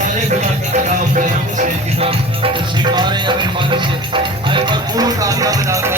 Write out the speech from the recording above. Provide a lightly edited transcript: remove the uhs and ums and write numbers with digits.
सारे गुनाह का तलाव करना मुझसे इंतकाम स्वीकार है या मेहरबानी से आए पर पूर्ण कामयाब बना